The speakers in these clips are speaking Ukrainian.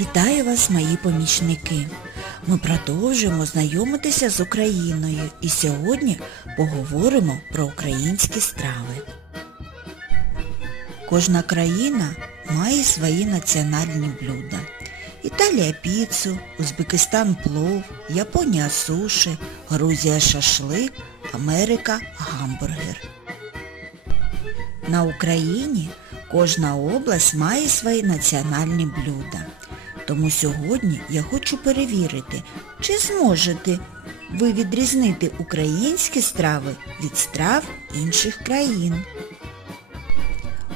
Вітаю вас, мої помічники! Ми продовжуємо знайомитися з Україною і сьогодні поговоримо про українські страви. Кожна країна має свої національні блюда. Італія піцу, Узбекистан плов, Японія суші, Грузія шашлик, Америка гамбургер. На Україні кожна область має свої національні блюда. Тому сьогодні я хочу перевірити, чи зможете ви відрізнити українські страви від страв інших країн.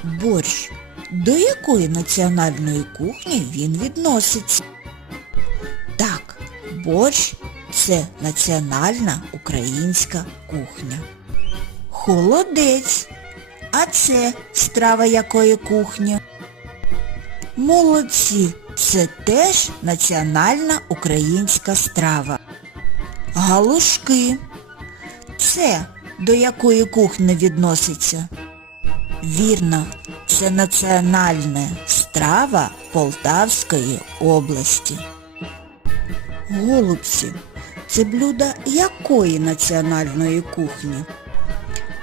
Борщ. До якої національної кухні він відноситься? Так, борщ це національна українська кухня. Холодець. А це страва якої кухні? Молодці, це теж національна українська страва. Галушки. Це до якої кухні відноситься? Вірно, це національна страва Полтавської області. Голубці. Це блюдо якої національної кухні?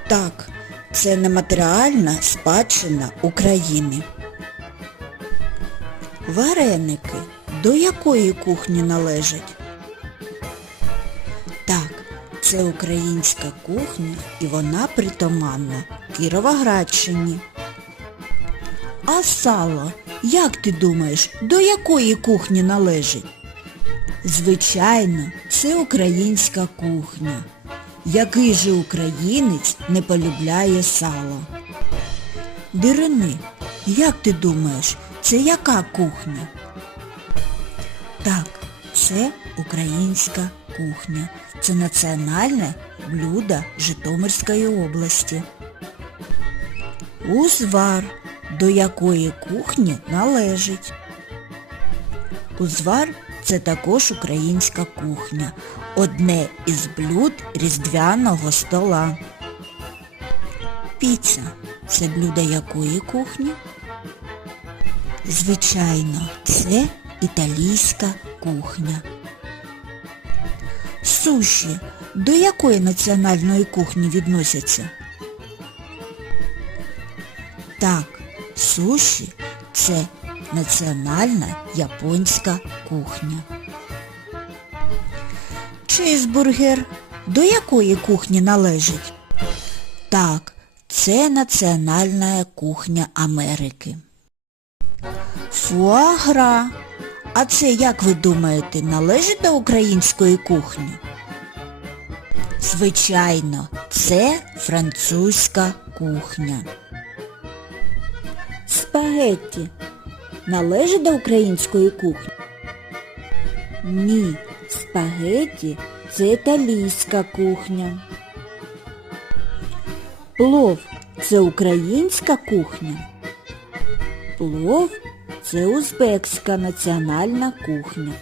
Так, це нематеріальна спадщина України. Вареники до якої кухні належать? Так, це українська кухня і вона притаманна Кіровоградщині. А сало, як ти думаєш, до якої кухні належить? Звичайно, це українська кухня. Який же українець не полюбляє сало? Дирини, як ти думаєш, це яка кухня? Так, це українська кухня. Це національне блюдо Житомирської області. Узвар до якої кухні належить? Узвар це також українська кухня. Одне із блюд різдвяного стола. Піца це блюдо якої кухні? Звичайно, це італійська кухня. Суші до якої національної кухні відносяться? Так, суші це національна японська кухня. Чизбургер до якої кухні належить? Так, це національна кухня Америки. Фуагра. А це, як ви думаєте, належить до української кухні? Звичайно, це французька кухня. Спагетті належить до української кухні? Ні, спагетті це італійська кухня. Плов це українська кухня? Плов це узбекська національна кухня.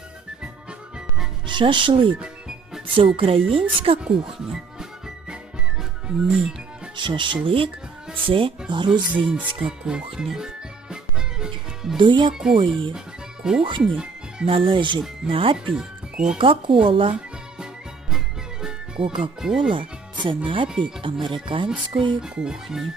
Шашлик це українська кухня? Ні, шашлик це грузинська кухня. До якої кухні належить напій Кока-Кола? Кока-Кола це напій американської кухні.